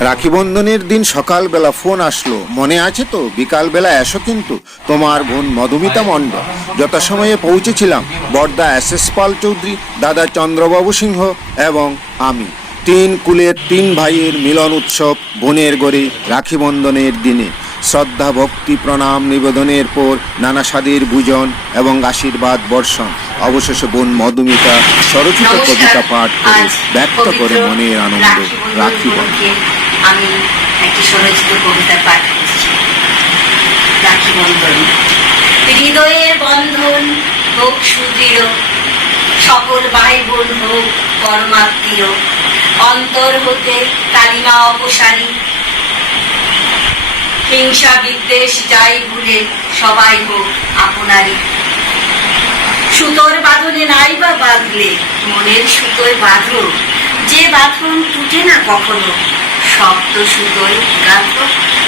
রাখি বন্ধনের দিন সকালবেলা ফোন আসলো। মনে আছে তো? বিকালবেলা এসো কিন্তু। তোমার বোন মধুমিতা মণ্ডল। যথাসময়ে পৌঁছেছিলাম। বর্দা এস এস পাল চৌধুরী দাদা চন্দ্রবাবু সিংহ এবং আমি। তিন কুলের তিন ভাইয়ের মিলন উৎসব বোনের গড়ে রাখি বন্ধনের দিনে। শ্রদ্ধা ভক্তি প্রণাম নিবেদনের পর নানা স্বাদের ভোজন এবং আশীর্বাদ বর্ষণ। অবশেষে বোন মধুমিতা স্বরচিত কবিতা পাঠ করে ব্যক্ত করে মনের আনন্দ রাখি আমি একটি স্বরচিত কবিতা পাঠ করছি রাখি বন্ধন। হৃদয়ের বন্ধন হোক সুদৃঢ়, সকল ভাই বোন হোক কর্মাত্মীয় অন্তর হতে কালিমা অপসারী। হিংসা বিদ্বেষ যাই ভুলে সবাই হোক আপনারই। সুতোর বাঁধনে নাই বা বাঁধলে মনের সুতোয় বাঁধো, যে বাঁধন টুটে না কখনো con su Boeing